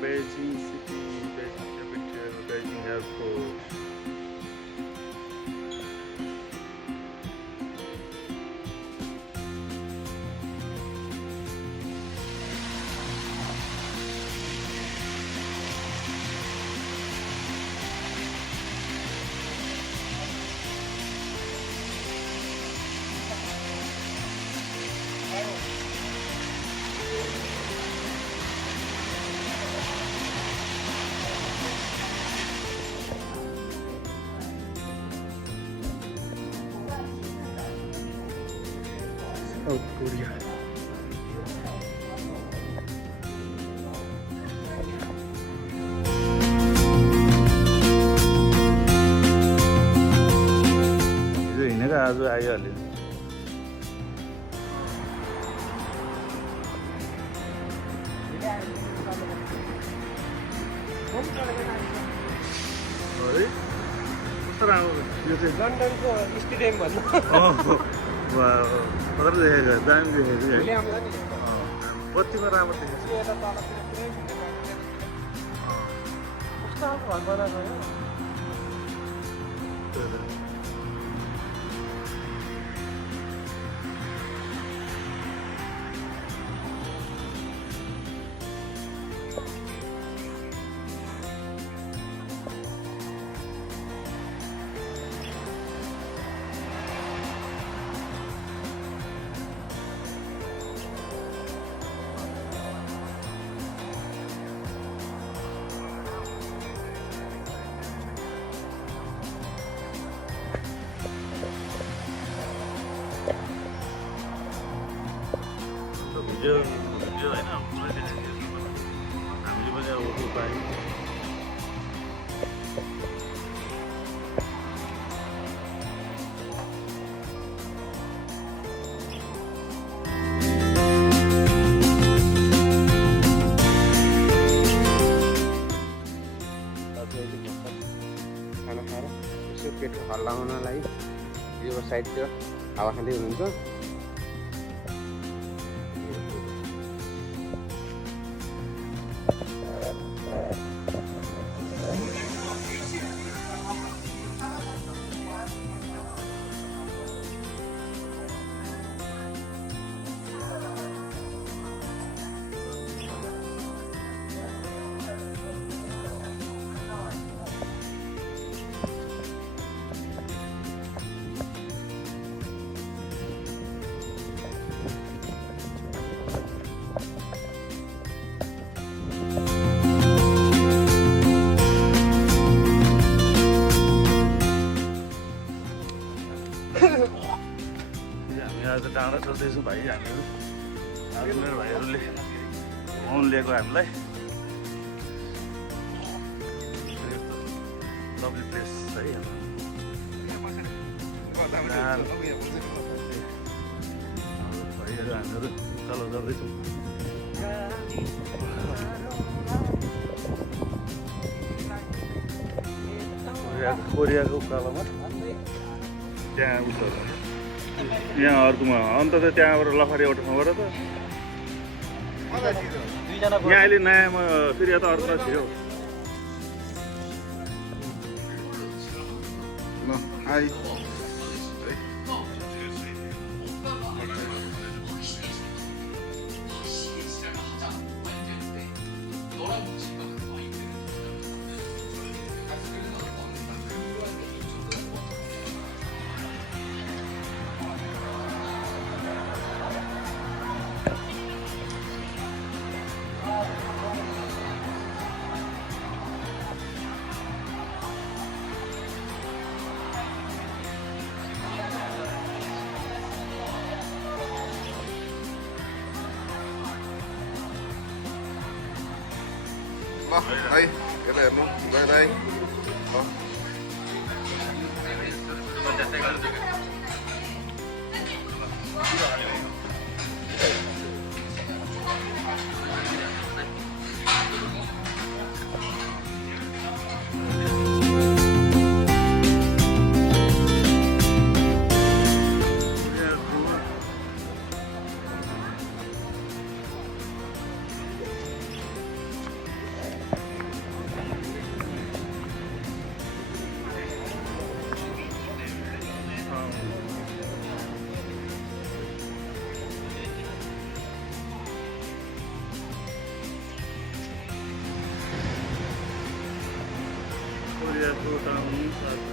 Beijing City, Beijing capital, Beijing Airport. South Korea. हिजो हिँडेको आज आइहाल्यो। अरे कस्तो राम्रो यो चाहिँ लन्डनको स्टेडियम भन्नु खतरा देखेको दामी देखेको है बत्तीमा राम्रो देखेको कस्तो घर बनाएको भिडियो होइन हामीले पनि अब पायौँ। खाना खाएर यसो पेट हल्लाउनलाई यो साइडतिर हावा खाँदै हुनुहुन्छ। हामी आज डाँडा चल्दैछौँ भाइ हामीहरू आज मेरो भाइहरूले घुमाउनु लिएको हामीलाई लभली प्लेस है भाइहरू हामीहरू तल जाँदैछौँ। कोरियाको उकालोमा त्यहाँ उता यहाँ अर्कोमा अन्त त त्यहाँबाट लखरी एउटा ठाउँबाट त यहाँ अहिले नयाँमा फेरि यता अर्को थियो। ल high đây cái này nó đây đây đó. कोरियाको टाउन सबै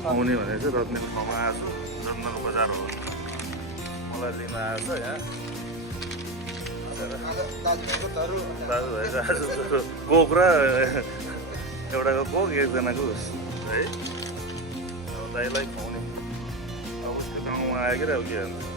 खुवाउने भने चाहिँ रत्न ठाउँमा आएको छु रत्नको बजार हो मलाई लिन आएको छ यहाँ दाजुभाइ आज कोक र एउटाको कोक एकजनाको है अब दाइलाई खुवाउने अब उसको ठाउँमा आयो कि अब के भन्छ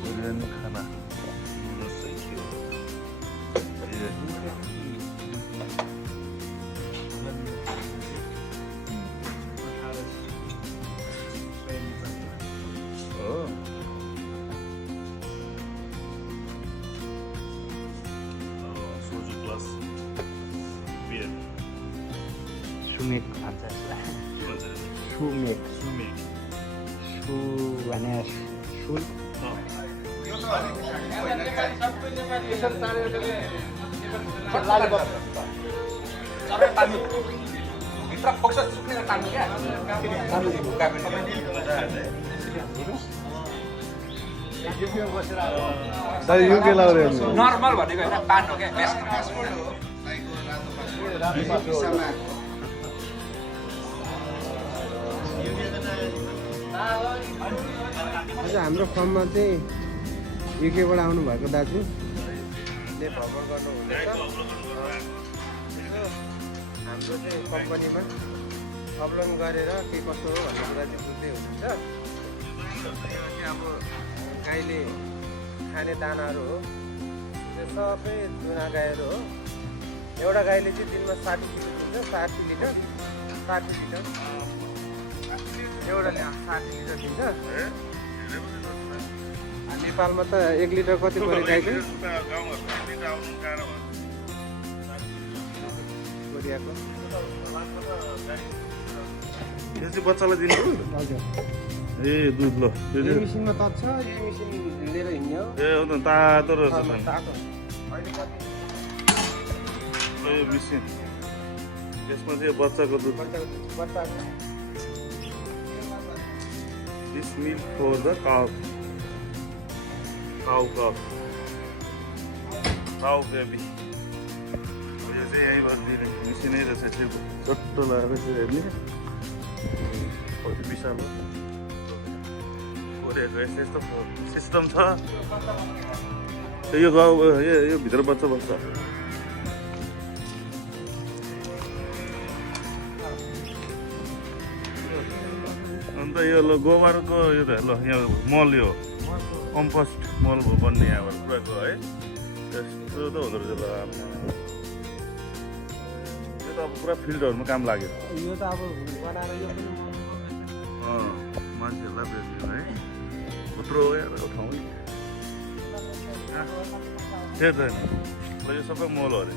कोरियन खाना सोजु प्लस बियर सुमेक भन्छ यसलाई सुमेक सु भने सुल नर्मल भनेको होइन पान हो क्या आज हाम्रो फर्ममा चाहिँ युकेबाट आउनुभएको दाजुले भ्रमण गर्नु हुँदैछ हाम्रो चाहिँ कम्पनीमा अवलम्बन गरेर के कसो हो भन्ने कुरा चाहिँ बुझ्दै हुनुहुन्छ अब गाईले खाने दानाहरू हो त्यो सबै दुना गाईहरू हो एउटा गाईले चाहिँ दिनमा 60 लिटर दिन्छ 60 लिटर एउटाले 60 लिटर दिन्छ नेपालमा त 1 लिटर कति पऱ्यो गाईको कोरियाको यो चाहिँ बच्चालाई दिनु हजुर ए दुध ल यो यो मिसिनमा तत्छ यो मिसिन लिएर हिँड्ने हो ए हो त तातो रहेछ त तातो अहिले कति यो मिसिन यसमा चाहिँ बच्चाको दुध बच्चाको this milk for the cow baby यो चाहिँ यहीँबाट दिने मिसिनै रहेछ चट्टो लगाएर चाहिँ हेर्ने कति विशाल हो कोरियाको यस्तो सिस्टम छ यो गाउँ यो भित्र बच्चा बस्छ अन्त यो ल गोबरको यो त ल यहाँ मल यो कम्पोस्ट मल बन्ने यहाँबाट पुराको है त्यस्तो त हुँदो रहेछ ल यो त अब पुरा फिल्डहरूमा काम लाग्यो यो त अब बनाएर यो पनि मान्छेहरूलाई बेच्ने है कत्रो यार ठाउँ त्यही त ल यो सबै मल हो अरे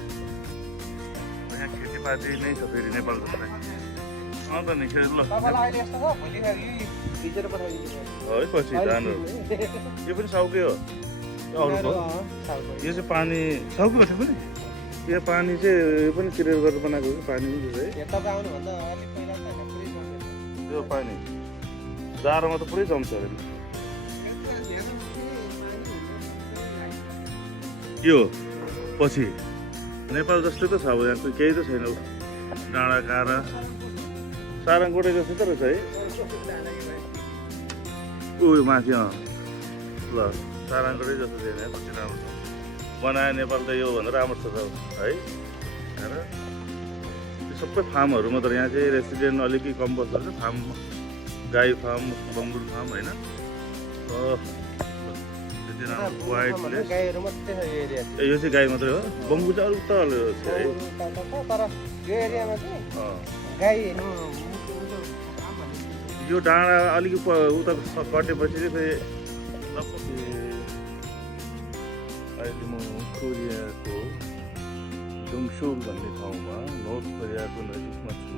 यहाँ खेतीपाती नै छ फेरि नेपाल जस्तै अन्त नि खेत ल तपाईँलाई अहिले यस्तो छ भोलि भिजेर पठाइदिनु है पछि धानहरू यो पनि साउकै हो अरूको यो चाहिँ पानी साउकै भएको पनि यो पानी चाहिँ यो पनि क्लियर गरेर बनाएको हो कि पानी पनि है तपाईँ आउनुभन्दा अलिक पहिला त पुरै जमेको त्यो पानी जाडोमा त पुरै जम्छ अरे यो पछि नेपाल जस्तै त छ अब यहाँ केही त छैन डाँडा काँडा सारङकोटे जस्तो त रहेछ है उयो माथि ल सारङकोटै जस्तो छैन कति राम्रो छ बनायो नेपाल त यो भन्दा राम्रो छ है हेर त्यो सबै फार्महरू मात्र यहाँ चाहिँ रेसिडेन्ट अलिकति कम बस्दो रहेछ फार्म गाई फार्म बङ्गुर फार्म होइन त्यति राम्रो वाइड प्लेस गाईहरू मात्रै छ यो एरिया ए यो चाहिँ गाई मात्रै हो बङ्गु चाहिँ अरू तल छ है तर यो एरियामा चाहिँ गाई यो डाँडा अलिकति उता कटेपछि चाहिँ फेरि अहिले म कोरियाको डोङसोल भन्ने ठाउँमा नर्थ कोरियाको नजिकमा छु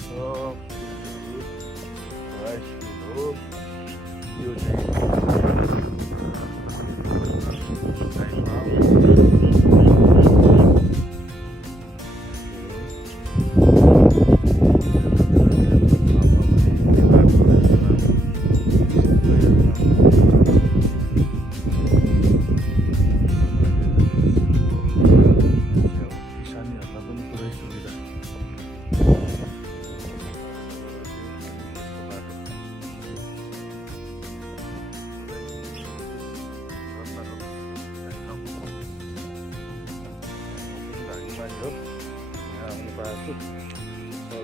सब फिल्डहरू राइस फिल्ड हो यो चाहिँ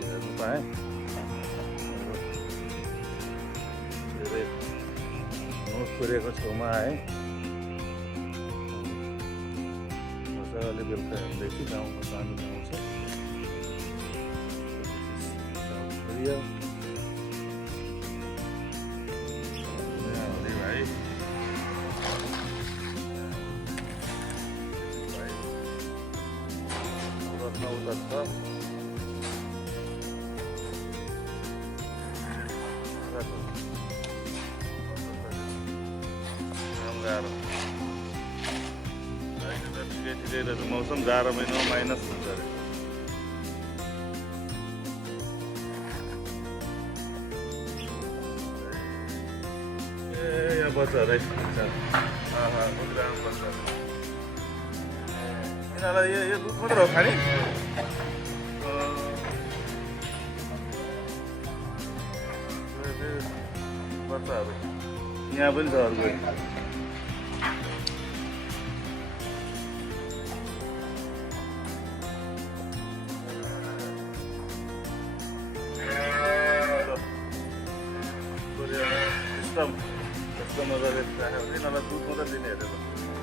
हेर्नु पाएँ धेरै नर्थ कोरियाको छेउमा आएँ मजाले बेलुका हेर्दैछु गाउँमा पानी आउँछ साउथ कोरिया भाइ रत्न उता छ गाह्रो अहिले त ठिकै ठिकै रहेछ मौसम जाडो महिना माइनस हुन्छ अरे ए यहाँ बच्छ है बच्छ यिनीहरूलाई यो दुध मात्र हो खाने बच्चाहरू यहाँ पनि छ अर्को सिस्टम यस्तो मजाले राख्यो भने यिनीहरूलाई दुध मात्रै दिने हेरेर